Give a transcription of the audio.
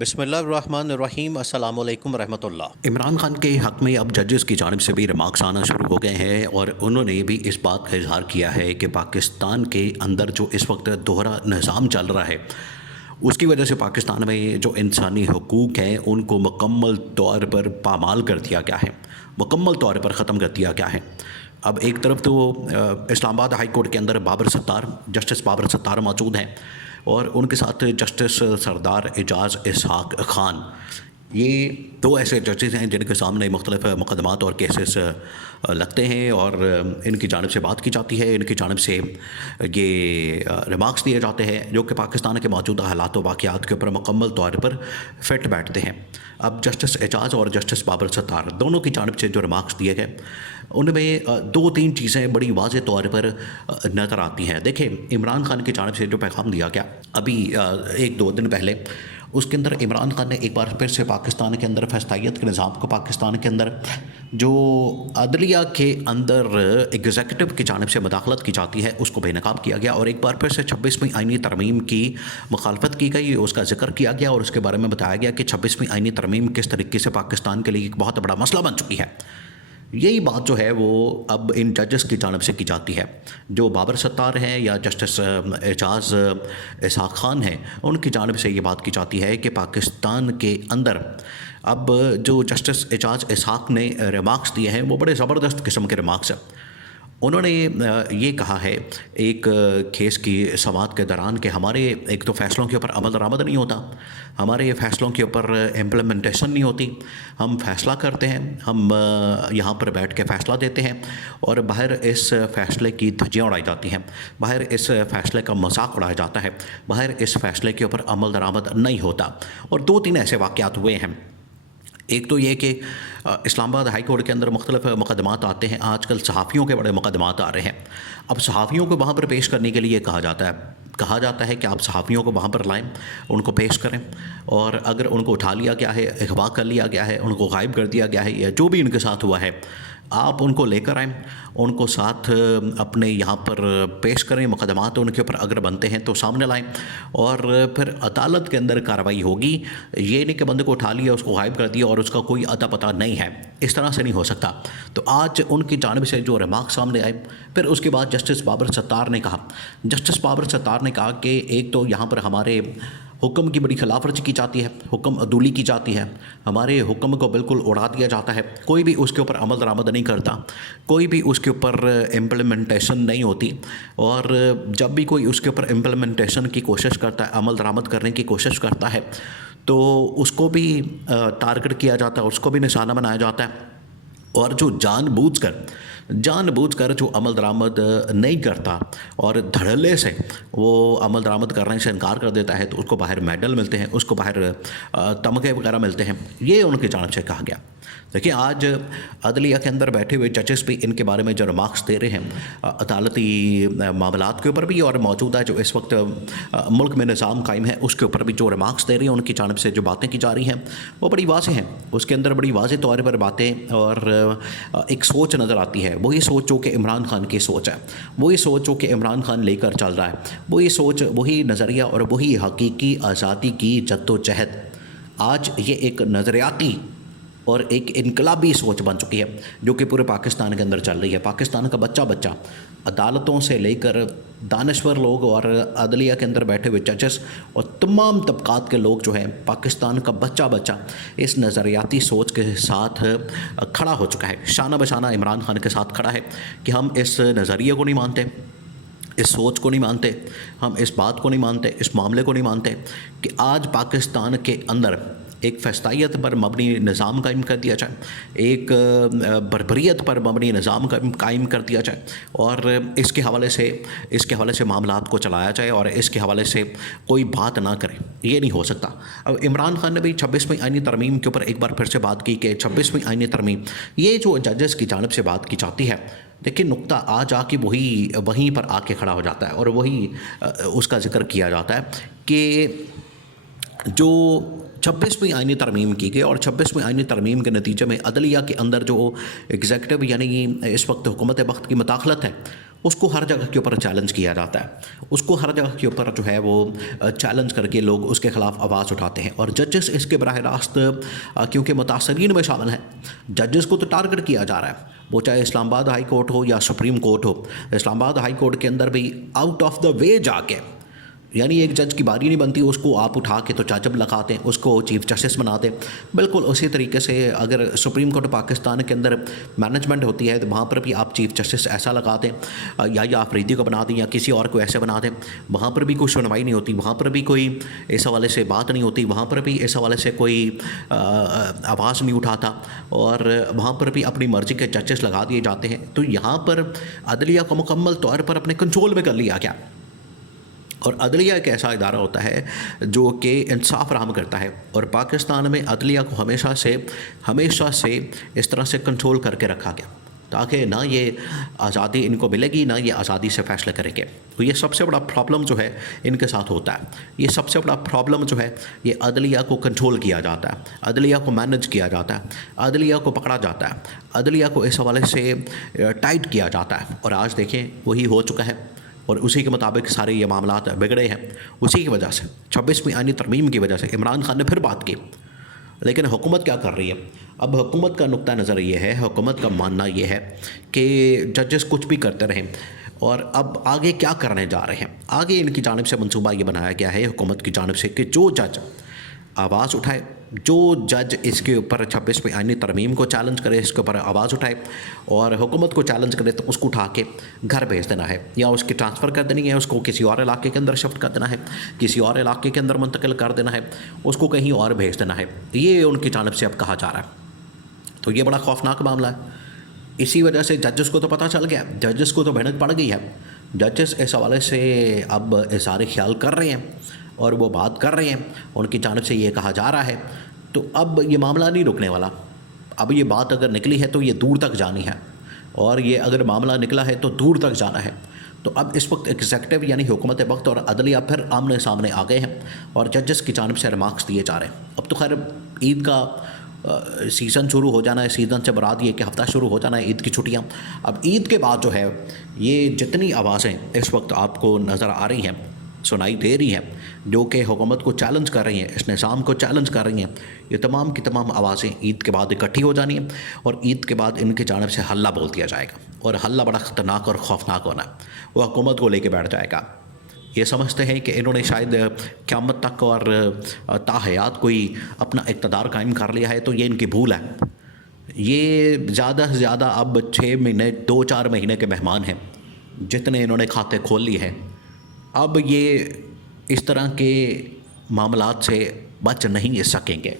بسم اللہ الرحمن الرحیم۔ السلام علیکم ورحمۃ اللہ۔ عمران خان کے حق میں اب ججز کی جانب سے بھی ریمارکس آنا شروع ہو گئے ہیں اور انہوں نے بھی اس بات کا اظہار کیا ہے کہ پاکستان کے اندر جو اس وقت دوہرا نظام چل رہا ہے اس کی وجہ سے پاکستان میں جو انسانی حقوق ہیں ان کو مکمل طور پر پامال کر دیا گیا ہے، مکمل طور پر ختم کر دیا گیا ہے۔ اب ایک طرف تو اسلام آباد ہائی کورٹ کے اندر جسٹس بابر ستار موجود ہیں اور ان کے ساتھ جسٹس سردار اعجاز اسحاق خان، یہ دو ایسے ججز ہیں جن کے سامنے مختلف مقدمات اور کیسز لگتے ہیں اور ان کی جانب سے بات کی جاتی ہے، ان کی جانب سے یہ ریمارکس دیے جاتے ہیں جو کہ پاکستان کے موجودہ حالات و واقعات کے اوپر مکمل طور پر فٹ بیٹھتے ہیں۔ اب جسٹس اعجاز اور جسٹس بابر ستار دونوں کی جانب سے جو ریمارکس دیے گئے ان میں دو تین چیزیں بڑی واضح طور پر نظر آتی ہیں۔ دیکھیں، عمران خان کی جانب سے جو پیغام دیا گیا ابھی ایک دو دن پہلے، اس کے اندر عمران خان نے ایک بار پھر سے پاکستان کے اندر فیصلیت کے نظام کو، پاکستان کے اندر جو عدلیہ کے اندر ایگزیکٹو کی جانب سے مداخلت کی جاتی ہے اس کو بے نقاب کیا گیا، اور ایک بار پھر سے 26ویں آئینی ترمیم کی مخالفت کی گئی، اس کا ذکر کیا گیا اور اس کے بارے میں بتایا گیا کہ 26ویں آئینی ترمیم کس طریقے سے پاکستان کے لیے ایک بہت بڑا مسئلہ بن چکی ہے۔ یہی بات جو ہے وہ اب ان ججز کی جانب سے کی جاتی ہے، جو بابر ستار ہیں یا جسٹس اعجاز اسحاق خان ہیں، ان کی جانب سے یہ بات کی جاتی ہے کہ پاکستان کے اندر اب جو جسٹس اعجاز اسحاق نے ریمارکس دیے ہیں وہ بڑے زبردست قسم کے ریمارکس ہیں۔ انہوں نے یہ کہا ہے ایک کیس کی سماعت کے دوران کہ ہمارے ایک تو فیصلوں کے اوپر عمل درآمد نہیں ہوتا، ہمارے فیصلوں کے اوپر امپلیمنٹیشن نہیں ہوتی، ہم فیصلہ کرتے ہیں، ہم یہاں پر بیٹھ کے فیصلہ دیتے ہیں اور باہر اس فیصلے کی دھجیاں اڑائی جاتی ہیں، باہر اس فیصلے کا مذاق اڑایا جاتا ہے، باہر اس فیصلے کے اوپر عمل درآمد نہیں ہوتا۔ اور دو تین ایسے واقعات ہوئے ہیں۔ ایک تو یہ کہ اسلام آباد ہائی کورٹ کے اندر مختلف مقدمات آتے ہیں، آج کل صحافیوں کے بڑے مقدمات آ رہے ہیں۔ اب صحافیوں کو وہاں پر پیش کرنے کے لیے کہا جاتا ہے کہ آپ صحافیوں کو وہاں پر لائیں، ان کو پیش کریں، اور اگر ان کو اٹھا لیا گیا ہے، اغوا کر لیا گیا ہے، ان کو غائب کر دیا گیا ہے یا جو بھی ان کے ساتھ ہوا ہے، آپ ان کو لے کر آئیں، ان کو ساتھ اپنے یہاں پر پیش کریں، مقدمات ان کے اوپر اگر بنتے ہیں تو سامنے لائیں اور پھر عدالت کے اندر کارروائی ہوگی۔ یہ نہیں کہ بندے کو اٹھا لیا، اس کو غائب کر دیا اور اس کا کوئی اتا پتہ نہیں ہے، اس طرح سے نہیں ہو سکتا۔ تو آج ان کی جانب سے جو ریمارک سامنے آئے، پھر اس کے بعد جسٹس بابر ستار نے کہا کہ ایک تو یہاں پر ہمارے حکم کی بڑی خلاف ورزی کی جاتی ہے، حکم عدولی کی جاتی ہے، ہمارے حکم کو بالکل اڑا دیا جاتا ہے، کوئی بھی اس کے اوپر عمل درآمد نہیں کرتا، کوئی بھی اس کے اوپر امپلیمنٹیشن نہیں ہوتی، اور جب بھی کوئی اس کے اوپر امپلیمنٹیشن کی کوشش کرتا ہے، عمل درآمد کرنے کی کوشش کرتا ہے تو اس کو بھی ٹارگٹ کیا جاتا ہے، اس کو بھی نشانہ بنایا جاتا ہے، اور جو جان بوجھ کر جو عمل درآمد نہیں کرتا اور دھڑلے سے وہ عمل درآمد کرنے سے انکار کر دیتا ہے تو اس کو باہر میڈل ملتے ہیں، اس کو باہر تمغے وغیرہ ملتے ہیں، یہ ان کی جانب سے کہا گیا۔ دیکھیں، آج عدلیہ کے اندر بیٹھے ہوئے ججز بھی ان کے بارے میں جو ریمارکس دے رہے ہیں عدالتی معاملات کے اوپر بھی، اور موجودہ جو اس وقت ملک میں نظام قائم ہے اس کے اوپر بھی جو ریمارکس دے رہے ہیں، ان کی جانب سے جو باتیں کی جا رہی ہیں وہ بڑی واضح ہیں، اس کے اندر بڑی واضح طور پر باتیں اور ایک سوچ نظر آتی ہے، وہی سوچ جو کہ عمران خان کی سوچ ہے، وہی سوچ جو کہ عمران خان لے کر چل رہا ہے، وہی سوچ، وہی نظریہ اور وہی حقیقی آزادی کی جد و جہد آج یہ ایک نظریاتی اور ایک انقلابی سوچ بن چکی ہے جو کہ پورے پاکستان کے اندر چل رہی ہے۔ پاکستان کا بچہ عدالتوں سے لے کر دانشور لوگ اور عدلیہ کے اندر بیٹھے ہوئے ججز اور تمام طبقات کے لوگ جو ہیں، پاکستان کا بچہ اس نظریاتی سوچ کے ساتھ کھڑا ہو چکا ہے، شانہ بشانہ عمران خان کے ساتھ کھڑا ہے کہ ہم اس نظریے کو نہیں مانتے، اس سوچ کو نہیں مانتے، ہم اس بات کو نہیں مانتے، اس معاملے کو نہیں مانتے کہ آج پاکستان کے اندر ایک فسطائیت پر مبنی نظام قائم کر دیا جائے، ایک بربریت پر مبنی نظام قائم کر دیا جائے، اور اس کے حوالے سے معاملات کو چلایا جائے اور اس کے حوالے سے کوئی بات نہ کرے، یہ نہیں ہو سکتا۔ اب عمران خان نے بھی 26ویں آئینی ترمیم کے اوپر ایک بار پھر سے بات کی کہ 26ویں آئینی ترمیم یہ جو ججز کی جانب سے بات کی جاتی ہے، لیکن نقطہ آ جا کے وہیں پر آ کے کھڑا ہو جاتا ہے اور وہی اس کا ذکر کیا جاتا ہے کہ جو 26ویں آئینی ترمیم کی گئی اور 26ویں آئینی ترمیم کے نتیجے میں عدلیہ کے اندر جو ایگزیکٹو یعنی اس وقت حکومت وقت کی مداخلت ہے اس کو ہر جگہ کے اوپر چیلنج کیا جاتا ہے، اس کو ہر جگہ کے اوپر جو ہے وہ چیلنج کر کے لوگ اس کے خلاف آواز اٹھاتے ہیں، اور ججز اس کے براہ راست کیونکہ متاثرین میں شامل ہیں، ججز کو تو ٹارگٹ کیا جا رہا ہے، وہ چاہے اسلام آباد ہائی کورٹ ہو یا سپریم کورٹ ہو۔ اسلام آباد ہائی کورٹ کے اندر بھی آؤٹ آف دا وے جا کے، یعنی ایک جج کی باری نہیں بنتی، اس کو آپ اٹھا کے تو جج لگاتے ہیں، اس کو چیف جسٹس بناتے ہیں۔ بالکل اسی طریقے سے اگر سپریم کورٹ پاکستان کے اندر مینجمنٹ ہوتی ہے تو وہاں پر بھی آپ چیف جسٹس ایسا لگاتے ہیں، یا آفریدی کو بنا دیں یا کسی اور کو ایسے بنا دیں، وہاں پر بھی کوئی سنوائی نہیں ہوتی، وہاں پر بھی کوئی اس حوالے سے بات نہیں ہوتی، وہاں پر بھی اس حوالے سے کوئی آواز نہیں اٹھاتا، اور وہاں پر بھی اپنی مرضی کے ججز لگا دیے جاتے ہیں۔ تو یہاں پر عدلیہ کو مکمل طور پر اپنے کنٹرول میں کر لیا گیا، اور عدلیہ ایک ایسا ادارہ ہوتا ہے جو کہ انصاف فراہم کرتا ہے، اور پاکستان میں عدلیہ کو ہمیشہ سے اس طرح سے کنٹرول کر کے رکھا گیا تاکہ نہ یہ آزادی ان کو ملے گی، نہ یہ آزادی سے فیصلے کریں گے۔ تو یہ سب سے بڑا پرابلم جو ہے ان کے ساتھ ہوتا ہے، یہ سب سے بڑا پرابلم جو ہے یہ عدلیہ کو کنٹرول کیا جاتا ہے، عدلیہ کو مینج کیا جاتا ہے، عدلیہ کو پکڑا جاتا ہے، عدلیہ کو اس حوالے سے ٹائٹ کیا جاتا ہے، اور آج دیکھیں وہی ہو چکا ہے، اور اسی کے مطابق سارے یہ معاملات بگڑے ہیں۔ اسی کی وجہ سے 26ویں آئینی ترمیم کی وجہ سے عمران خان نے پھر بات کی، لیکن حکومت کیا کر رہی ہے؟ اب حکومت کا نقطہ نظر یہ ہے، حکومت کا ماننا یہ ہے کہ ججز کچھ بھی کرتے رہیں، اور اب آگے کیا کرنے جا رہے ہیں؟ آگے ان کی جانب سے منصوبہ یہ بنایا گیا ہے حکومت کی جانب سے کہ جو جج آواز اٹھائے، جو جج اس کے اوپر 26ویں آئینی ترمیم کو چیلنج کرے، اس کے اوپر آواز اٹھائے اور حکومت کو چیلنج کرے، تو اس کو اٹھا کے گھر بھیج دینا ہے، یا اس کی ٹرانسفر کر دینی ہے، اس کو کسی اور علاقے کے اندر شفٹ کر دینا ہے، کسی اور علاقے کے اندر منتقل کر دینا ہے، اس کو کہیں اور بھیج دینا ہے۔ یہ ان کی جانب سے اب کہا جا رہا ہے، تو یہ بڑا خوفناک معاملہ ہے۔ اسی وجہ سے ججز کو تو پتہ چل گیا، ججز کو تو بھنک پڑ گئی ہے، ججز اس حوالے سے اب اظہار خیال کر رہے ہیں اور وہ بات کر رہے ہیں، ان کی جانب سے یہ کہا جا رہا ہے، تو اب یہ معاملہ نہیں رکنے والا۔ اب یہ بات اگر نکلی ہے تو یہ دور تک جانی ہے، اور یہ اگر معاملہ نکلا ہے تو دور تک جانا ہے۔ تو اب اس وقت ایگزیکٹو یعنی حکومت وقت اور عدلیہ پھر آمنے سامنے آ گئے ہیں، اور ججز کی جانب سے ریمارکس دیے جا رہے ہیں۔ اب تو خیر عید کا سیزن شروع ہو جانا ہے، سیزن سے مراد یہ کہ ہفتہ شروع ہو جانا ہے، عید کی چھٹیاں۔ اب عید کے بعد جو ہے یہ جتنی آوازیں اس وقت آپ کو نظر آ رہی ہیں، سنائی دے رہی ہیں، جو کہ حکومت کو چیلنج کر رہی ہیں، اس نظام کو چیلنج کر رہی ہیں، یہ تمام کی تمام آوازیں عید کے بعد اکٹھی ہو جانی ہیں، اور عید کے بعد ان کی جانب سے حلہ بول دیا جائے گا، اور حلہ بڑا خطرناک اور خوفناک ہونا ہے، وہ حکومت کو لے کے بیٹھ جائے گا۔ یہ سمجھتے ہیں کہ انہوں نے شاید قیامت تک اور تاحیات کوئی اپنا اقتدار قائم کر لیا ہے، تو یہ ان کی بھول ہے۔ یہ زیادہ سے زیادہ اب 6 مہینے 2-4 مہینے کے مہمان ہیں جتنے انہوں نے کھاتے کھول لیے ہیں۔ اب یہ اس طرح کے معاملات سے بچ نہیں سکیں گے۔